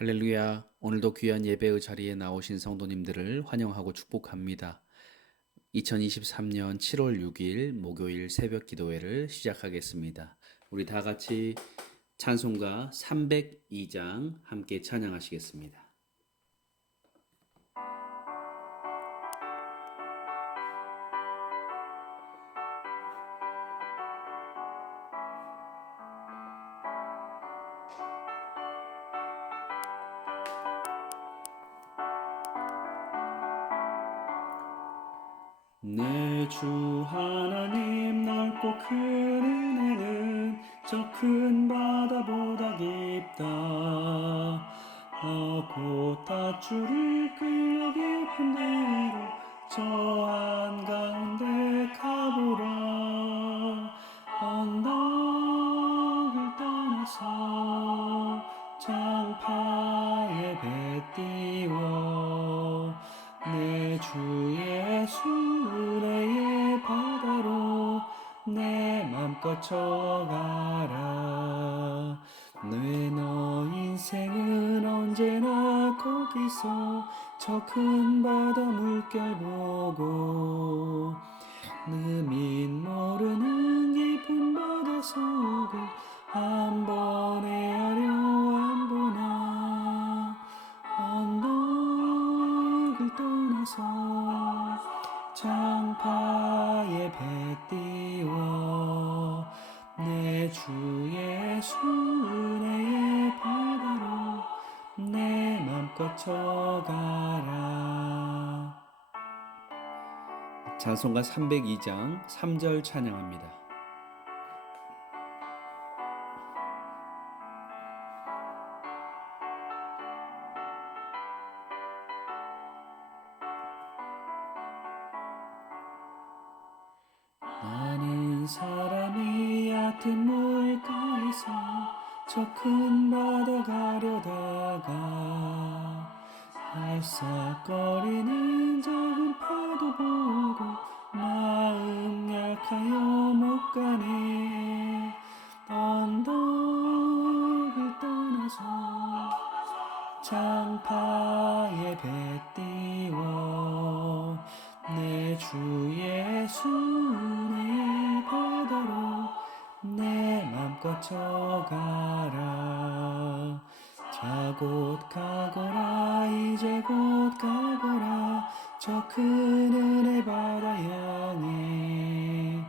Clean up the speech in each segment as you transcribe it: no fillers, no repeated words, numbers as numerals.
할렐루야. 오늘도 귀한 예배의 자리에 나오신 성도님들을 환영하고 축복합니다. 2023년 7월 6일 목요일 새벽 기도회를 시작하겠습니다. 우리 다 같이 찬송가 302장 함께 찬양하시겠습니다. 내 주 하나님 넓고 큰 은혜는 저 큰 바다보다 깊다. 곧 밧줄을 끌려 깊은 데로 저 한가운데 가보라. 언덕을 떠나서 장파에 배 띄워 내 주 예수 은혜의 바다로 내 맘껏 쳐가라. 너 인생은 언제나 거기서 저 큰 바다 물결 보고 느민 모르는 깊은 바다 속을 한 번에 헤아려 안 보나. 언덕을 떠나서 장파에 배 띄워 내 주 예수 은혜의 바다로 내 맘껏 쳐가라. 찬송가 302장 3절 찬양합니다. 많은 사람이 얕은 물가에서 저 큰 바다 가려다가 알싹거리는 작은 파도 보고 마음 약하여 못 가네. 언덕을 떠나서 장파에 배 띄워 내 주 예수 은혜의 바다로 내 맘껏 쳐가라. 자 곧 가거라 이제 곧 가거라 저 큰 은혜 바다 향해.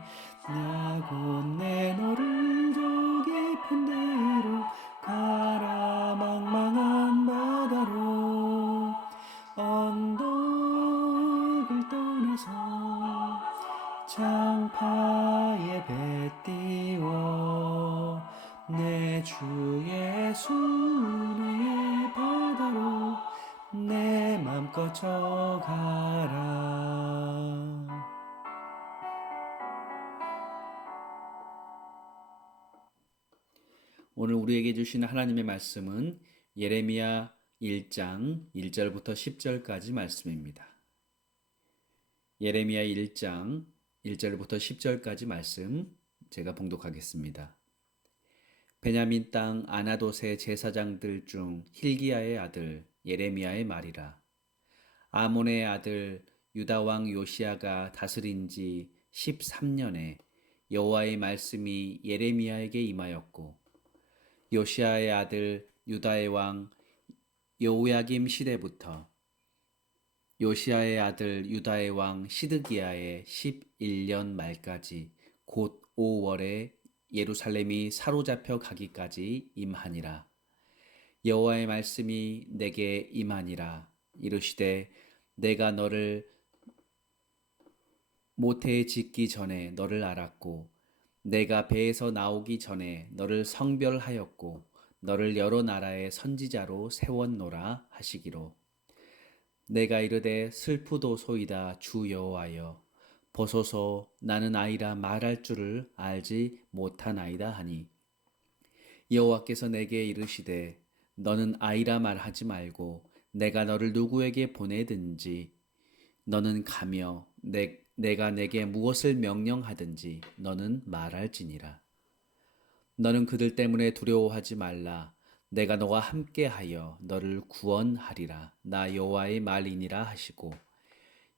나 곧 내 너를 저 깊은 데로 가라. 망망한 바다로 언덕을 떠나서 장파에 배 띄워 내 주 예수 은혜의 바다로 내 맘껏 쳐가라. 오늘 우리에게 주시는 하나님의 말씀은 예레미야 1장 1절부터 10절까지 말씀입니다. 예레미야 1장 1절부터 10절까지 말씀 제가 봉독하겠습니다. 베냐민 땅 아나돗의 제사장들 중 hil기야의 아들 예레미야의 말이라. 아몬의 아들 유다 왕 요시야가 다스린 지 13년에 여호와의 말씀이 예레미야에게 임하였고, 요시야의 아들 유다의 왕 여호야김 시대부터 요시야의 아들 유다의 왕 시드기야의 11년 말까지 곧 5월에 예루살렘이 사로잡혀 가기까지 임하니라. 여호와의 말씀이 내게 임하니라. 이르시되 내가 너를 모태에 짓기 전에 너를 알았고 내가 배에서 나오기 전에 너를 성별하였고 너를 여러 나라의 선지자로 세웠노라 하시기로. 내가 이르되 슬프도소이다 주 여호와여 보소서 나는 아이라 말할 줄을 알지 못하나이다 하니, 여호와께서 내게 이르시되 너는 아이라 말하지 말고 내가 너를 누구에게 보내든지 너는 가며 내가 내게 무엇을 명령하든지 너는 말할지니라. 너는 그들 때문에 두려워하지 말라. 내가 너와 함께하여 너를 구원하리라. 나 여호와의 말이니라 하시고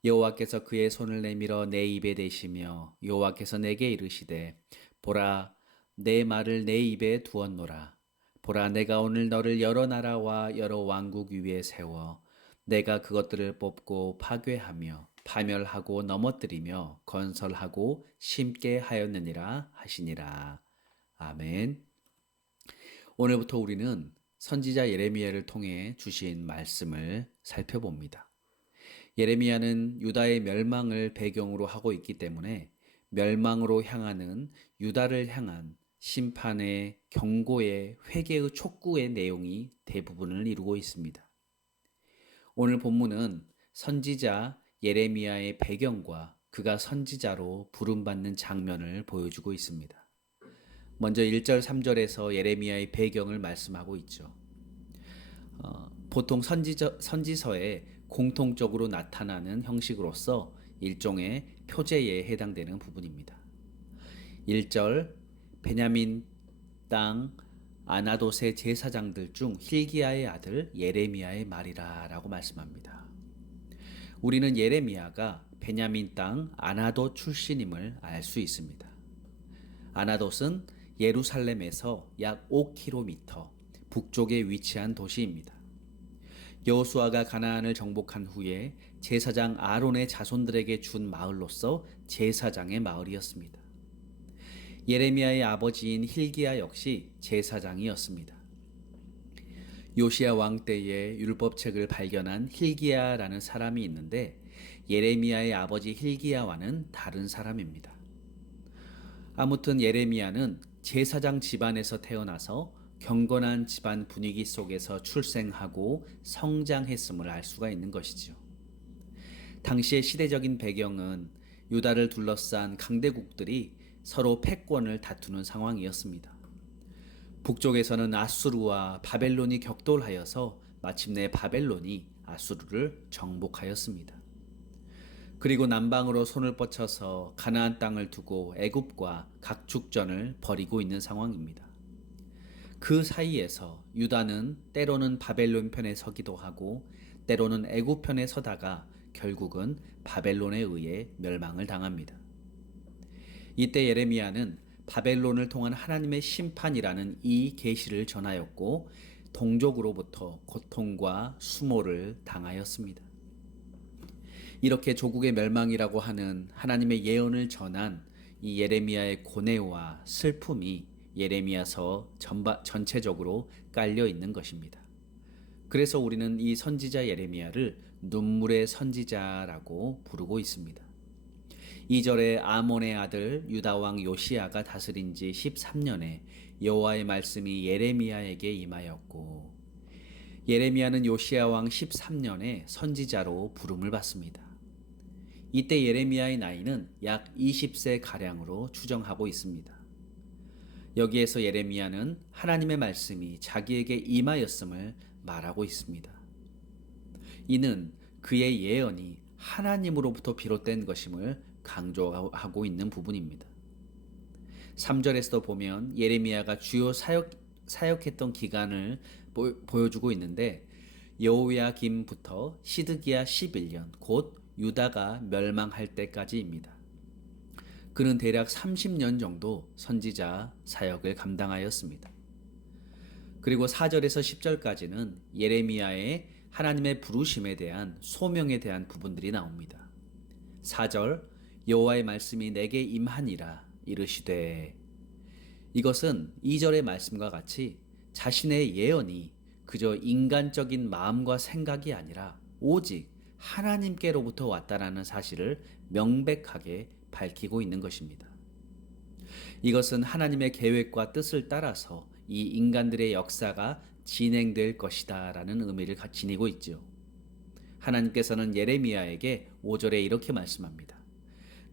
여호와께서 그의 손을 내밀어 내 입에 대시며 여호와께서 내게 이르시되 보라 내 말을 내 입에 두었노라. 보라 내가 오늘 너를 여러 나라와 여러 왕국 위에 세워 내가 그것들을 뽑고 파괴하며 파멸하고 넘어뜨리며 건설하고 심게 하였느니라 하시니라. 아멘. 오늘부터 우리는 선지자 예레미야를 통해 주신 말씀을 살펴봅니다. 예레미야는 유다의 멸망을 배경으로 하고 있기 때문에 멸망으로 향하는 유다를 향한 심판의 경고의 회개의 촉구의 내용이 대부분을 이루고 있습니다. 오늘 본문은 선지자 예레미야의 배경과 그가 선지자로 부름받는 장면을 보여주고 있습니다. 먼저 1절, 3절에서 예레미야의 배경을 말씀하고 있죠. 보통 선지서에 공통적으로 나타나는 형식으로서 일종의 표제에 해당되는 부분입니다. 1절, 베냐민 땅 아나돗의 제사장들 중 힐기야의 아들 예레미야의 말이라 라고 말씀합니다. 우리는 예레미야가 베냐민 땅 아나돗 출신임을 알 수 있습니다. 아나돗은 예루살렘에서 약 5km 북쪽에 위치한 도시입니다. 여호수아가 가나안을 정복한 후에 제사장 아론의 자손들에게 준 마을로서 제사장의 마을이었습니다. 예레미야의 아버지인 힐기야 역시 제사장이었습니다. 요시야 왕 때에 율법책을 발견한 힐기야라는 사람이 있는데 예레미야의 아버지 힐기야와는 다른 사람입니다. 아무튼 예레미야는 제사장 집안에서 태어나서 경건한 집안 분위기 속에서 출생하고 성장했음을 알 수가 있는 것이죠. 당시의 시대적인 배경은 유다를 둘러싼 강대국들이 서로 패권을 다투는 상황이었습니다. 북쪽에서는 아수르와 바벨론이 격돌하여서 마침내 바벨론이 아수르를 정복하였습니다. 그리고 남방으로 손을 뻗쳐서 가나안 땅을 두고 애굽과 각축전을 벌이고 있는 상황입니다. 그 사이에서 유다는 때로는 바벨론 편에 서기도 하고 때로는 애굽 편에 서다가 결국은 바벨론에 의해 멸망을 당합니다. 이때 예레미야는 바벨론을 통한 하나님의 심판이라는 이 계시를 전하였고 동족으로부터 고통과 수모를 당하였습니다. 이렇게 조국의 멸망이라고 하는 하나님의 예언을 전한 이 예레미야의 고뇌와 슬픔이 예레미야서 전체적으로 깔려 있는 것입니다. 그래서 우리는 이 선지자 예레미야를 눈물의 선지자라고 부르고 있습니다. 2절에 아몬의 아들 유다 왕 요시야가 다스린 지 13년에 여호와의 말씀이 예레미야에게 임하였고 예레미야는 요시야 왕 13년에 선지자로 부름을 받습니다. 이때 예레미야의 나이는 약 20세 가량으로 추정하고 있습니다. 여기에서 예레미야는 하나님의 말씀이 자기에게 임하였음을 말하고 있습니다. 이는 그의 예언이 하나님으로부터 비롯된 것임을 강조하고 있는 부분입니다. 3절에서도 보면 예레미야가 주요 사역했던 기간을 보여주고 있는데 여호야김부터 시드기야 11년 곧 유다가 멸망할 때까지입니다. 그는 대략 30년 정도 선지자 사역을 감당하였습니다. 그리고 4절에서 10절까지는 예레미야의 하나님의 부르심에 대한 소명에 대한 부분들이 나옵니다. 4절 여호와의 말씀이 내게 임하니라 이르시되 이것은 2절의 말씀과 같이 자신의 예언이 그저 인간적인 마음과 생각이 아니라 오직 하나님께로부터 왔다라는 사실을 명백하게 밝히고 있는 것입니다. 이것은 하나님의 계획과 뜻을 따라서 이 인간들의 역사가 진행될 것이다 라는 의미를 지니고 있죠. 하나님께서는 예레미야에게 5절에 이렇게 말씀합니다.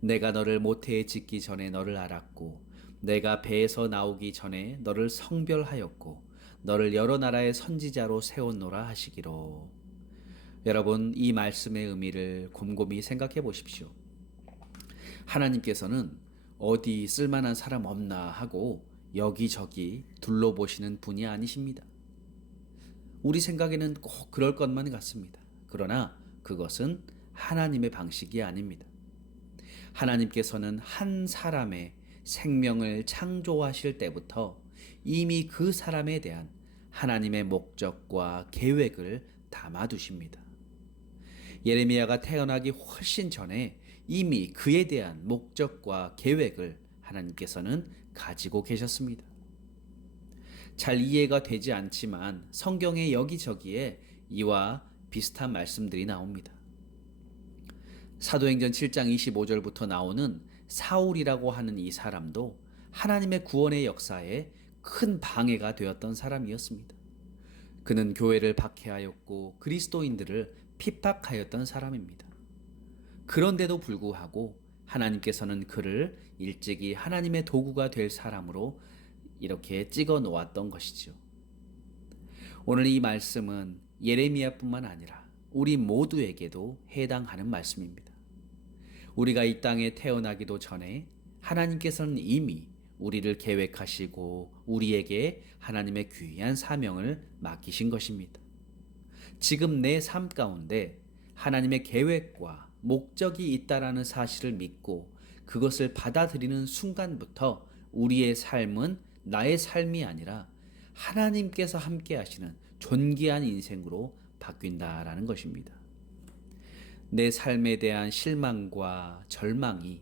내가 너를 모태에 짓기 전에 너를 알았고 내가 배에서 나오기 전에 너를 성별하였고 너를 여러 나라의 선지자로 세웠노라 하시기로. 여러분 이 말씀의 의미를 곰곰이 생각해 보십시오. 하나님께서는 어디 쓸만한 사람 없나 하고 여기저기 둘러보시는 분이 아니십니다. 우리 생각에는 꼭 그럴 것만 같습니다. 그러나 그것은 하나님의 방식이 아닙니다. 하나님께서는 한 사람의 생명을 창조하실 때부터 이미 그 사람에 대한 하나님의 목적과 계획을 담아두십니다. 예레미야가 태어나기 훨씬 전에 이미 그에 대한 목적과 계획을 하나님께서는 가지고 계셨습니다. 잘 이해가 되지 않지만 성경의 여기저기에 이와 비슷한 말씀들이 나옵니다. 사도행전 7장 25절부터 나오는 사울이라고 하는 이 사람도 하나님의 구원의 역사에 큰 방해가 되었던 사람이었습니다. 그는 교회를 박해하였고 그리스도인들을 핍박하였던 사람입니다. 그런데도 불구하고 하나님께서는 그를 일찍이 하나님의 도구가 될 사람으로 이렇게 찍어 놓았던 것이죠. 오늘 이 말씀은 예레미야뿐만 아니라 우리 모두에게도 해당하는 말씀입니다. 우리가 이 땅에 태어나기도 전에 하나님께서는 이미 우리를 계획하시고 우리에게 하나님의 귀한 사명을 맡기신 것입니다. 지금 내 삶 가운데 하나님의 계획과 목적이 있다라는 사실을 믿고 그것을 받아들이는 순간부터 우리의 삶은 나의 삶이 아니라 하나님께서 함께 하시는 존귀한 인생으로 바뀐다라는 것입니다. 내 삶에 대한 실망과 절망이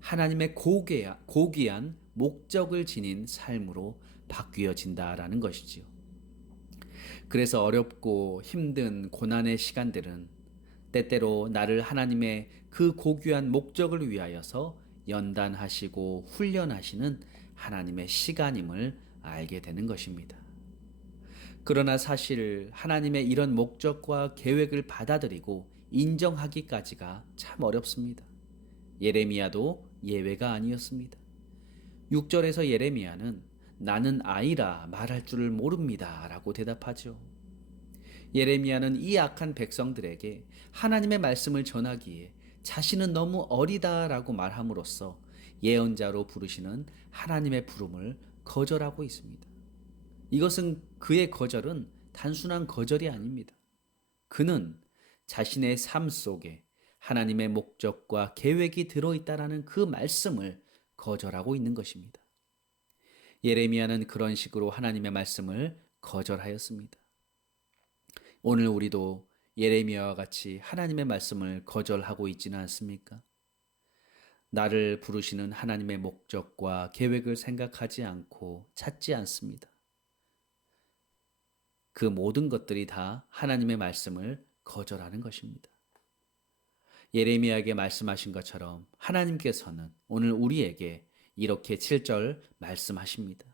하나님의 고귀한 목적을 지닌 삶으로 바뀌어진다라는 것이지요. 그래서 어렵고 힘든 고난의 시간들은 때때로 나를 하나님의 그 고귀한 목적을 위하여서 연단하시고 훈련하시는 하나님의 시간임을 알게 되는 것입니다. 그러나 사실 하나님의 이런 목적과 계획을 받아들이고 인정하기까지가 참 어렵습니다. 예레미야도 예외가 아니었습니다. 6절에서 예레미야는 나는 아이라 말할 줄을 모릅니다 라고 대답하죠. 예레미야는 이 악한 백성들에게 하나님의 말씀을 전하기에 자신은 너무 어리다라고 말함으로써 예언자로 부르시는 하나님의 부름을 거절하고 있습니다. 이것은 그의 거절은 단순한 거절이 아닙니다. 그는 자신의 삶 속에 하나님의 목적과 계획이 들어있다라는 그 말씀을 거절하고 있는 것입니다. 예레미야는 그런 식으로 하나님의 말씀을 거절하였습니다. 오늘 우리도 예레미야와 같이 하나님의 말씀을 거절하고 있지는 않습니까? 나를 부르시는 하나님의 목적과 계획을 생각하지 않고 찾지 않습니다. 그 모든 것들이 다 하나님의 말씀을 거절하는 것입니다. 예레미야에게 말씀하신 것처럼 하나님께서는 오늘 우리에게 이렇게 7절 말씀하십니다.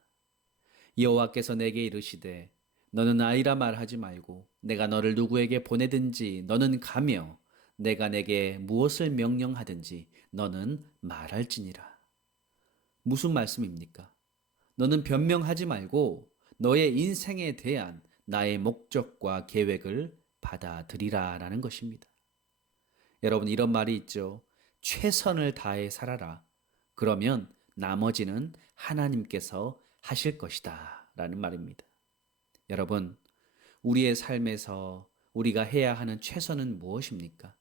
여호와께서 내게 이르시되 너는 아이라 말하지 말고 내가 너를 누구에게 보내든지 너는 가며 내가 내게 무엇을 명령하든지 너는 말할지니라. 무슨 말씀입니까? 너는 변명하지 말고 너의 인생에 대한 나의 목적과 계획을 받아들이라 라는 것입니다. 여러분, 이런 말이 있죠. 최선을 다해 살아라. 그러면 나머지는 하나님께서 하실 것이다 라는 말입니다. 여러분, 우리의 삶에서 우리가 해야 하는 최선은 무엇입니까?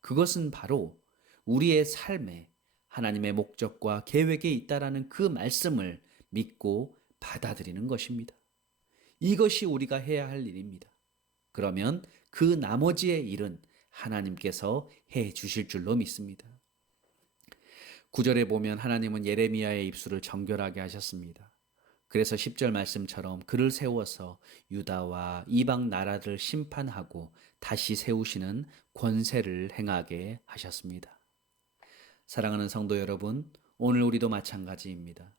그것은 바로 우리의 삶에 하나님의 목적과 계획이 있다라는 그 말씀을 믿고 받아들이는 것입니다. 이것이 우리가 해야 할 일입니다. 그러면 그 나머지의 일은 하나님께서 해 주실 줄로 믿습니다. 9절에 보면 하나님은 예레미야의 입술을 정결하게 하셨습니다. 그래서 10절 말씀처럼 그를 세워서 유다와 이방 나라를 심판하고 다시 세우시는 권세를 행하게 하셨습니다. 사랑하는 성도 여러분, 오늘 우리도 마찬가지입니다.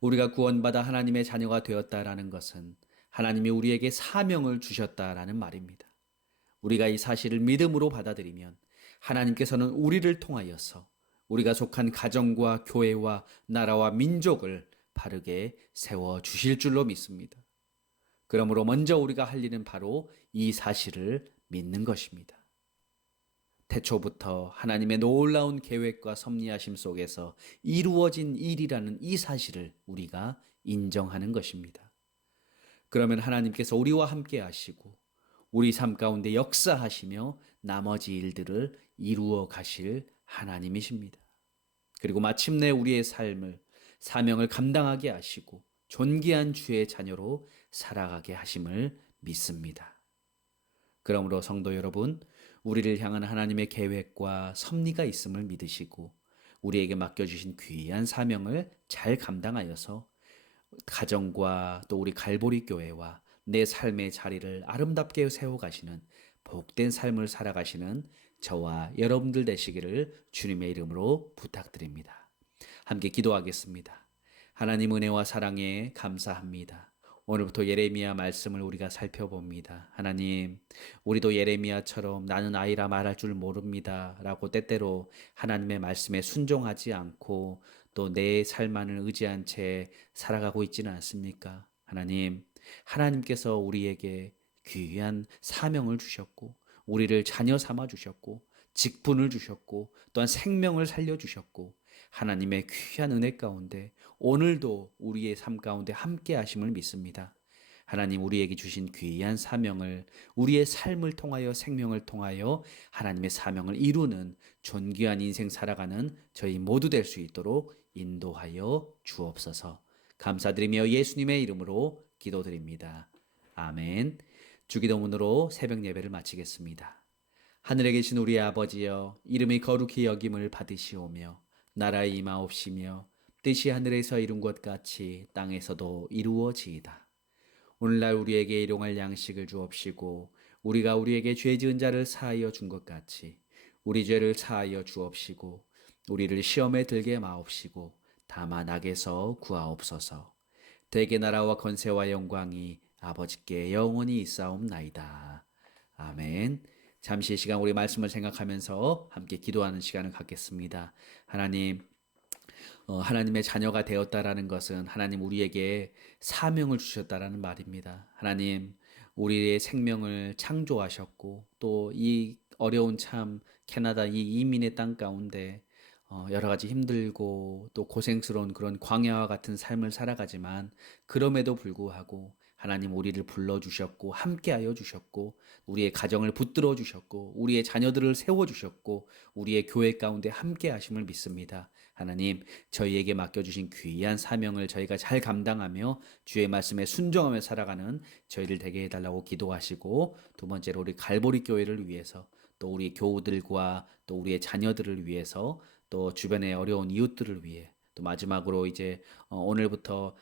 우리가 구원받아 하나님의 자녀가 되었다라는 것은 하나님이 우리에게 사명을 주셨다라는 말입니다. 우리가 이 사실을 믿음으로 받아들이면 하나님께서는 우리를 통하여서 우리가 속한 가정과 교회와 나라와 민족을 바르게 세워주실 줄로 믿습니다. 그러므로 먼저 우리가 할 일은 바로 이 사실을 믿는 것입니다. 태초부터 하나님의 놀라운 계획과 섭리하심 속에서 이루어진 일이라는 이 사실을 우리가 인정하는 것입니다. 그러면 하나님께서 우리와 함께 하시고 우리 삶 가운데 역사하시며 나머지 일들을 이루어 가실 하나님이십니다. 그리고 마침내 우리의 삶을 사명을 감당하게 하시고 존귀한 주의 자녀로 살아가게 하심을 믿습니다. 그러므로 성도 여러분, 우리를 향한 하나님의 계획과 섭리가 있음을 믿으시고 우리에게 맡겨주신 귀한 사명을 잘 감당하여서 가정과 또 우리 갈보리 교회와 내 삶의 자리를 아름답게 세워가시는 복된 삶을 살아가시는 저와 여러분들 되시기를 주님의 이름으로 부탁드립니다. 함께 기도하겠습니다. 하나님 은혜와 사랑에 감사합니다. 오늘부터 예레미야 말씀을 우리가 살펴봅니다. 하나님, 우리도 예레미야처럼 나는 아이라 말할 줄 모릅니다 라고 때때로 하나님의 말씀에 순종하지 않고 또 내 삶만을 의지한 채 살아가고 있지는 않습니까? 하나님, 하나님께서 우리에게 귀한 사명을 주셨고 우리를 자녀 삼아 주셨고 직분을 주셨고 또한 생명을 살려주셨고 하나님의 귀한 은혜 가운데 오늘도 우리의 삶 가운데 함께 하심을 믿습니다. 하나님, 우리에게 주신 귀한 사명을 우리의 삶을 통하여 생명을 통하여 하나님의 사명을 이루는 존귀한 인생 살아가는 저희 모두 될 수 있도록 인도하여 주옵소서. 감사드리며 예수님의 이름으로 기도드립니다. 아멘. 주기도문으로 새벽 예배를 마치겠습니다. 하늘에 계신 우리 아버지여, 이름이 거룩히 여김을 받으시오며 나라의 임하옵시며 뜻이 하늘에서 이룬 것 같이 땅에서도 이루어지이다. 오늘날 우리에게 일용할 양식을 주옵시고 우리가 우리에게 죄 지은 자를 사하여 준 것 같이 우리 죄를 사하여 주옵시고 우리를 시험에 들게 마옵시고 다만 악에서 구하옵소서. 대개 나라와 권세와 영광이 아버지께 영원히 있사옵나이다. 아멘. 잠시 시간 우리 말씀을 생각하면서 함께 기도하는 시간을 갖겠습니다. 하나님, 하나님의 자녀가 되었다라는 것은 하나님 우리에게 사명을 주셨다라는 말입니다. 하나님, 우리의 생명을 창조하셨고 또 이 어려운 참 캐나다 이 이민의 땅 가운데 여러 가지 힘들고 또 고생스러운 그런 광야와 같은 삶을 살아가지만 그럼에도 불구하고 하나님 우리를 불러주셨고 함께하여 주셨고 우리의 가정을 붙들어 주셨고 우리의 자녀들을 세워주셨고 우리의 교회 가운데 함께하심을 믿습니다. 하나님, 저희에게 맡겨주신 귀한 사명을 저희가 잘 감당하며 주의 말씀에 순종하며 살아가는 저희를 되게 해달라고 기도하시고 두 번째로 우리 갈보리 교회를 위해서 또 우리 교우들과 또 우리의 자녀들을 위해서 또 주변의 어려운 이웃들을 위해 또 마지막으로 이제 오늘부터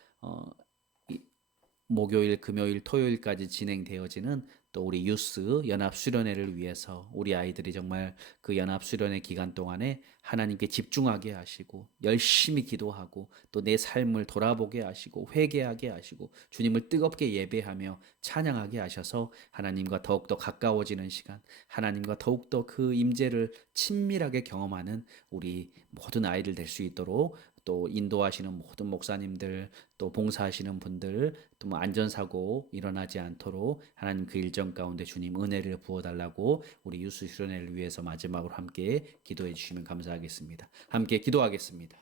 목요일, 금요일, 토요일까지 진행되어지는 또 우리 유스 연합 수련회를 위해서 우리 아이들이 정말 그 연합 수련회 기간 동안에 하나님께 집중하게 하시고 열심히 기도하고 또 내 삶을 돌아보게 하시고 회개하게 하시고 주님을 뜨겁게 예배하며 찬양하게 하셔서 하나님과 더욱더 가까워지는 시간, 하나님과 더욱더 그 임재를 친밀하게 경험하는 우리 모든 아이들 될 수 있도록 또 인도하시는 모든 목사님들 또 봉사하시는 분들 또 뭐 안전사고 일어나지 않도록 하나님 그 일정 가운데 주님 은혜를 부어달라고 우리 유스 수련회를 위해서 마지막으로 함께 기도해 주시면 감사하겠습니다. 함께 기도하겠습니다.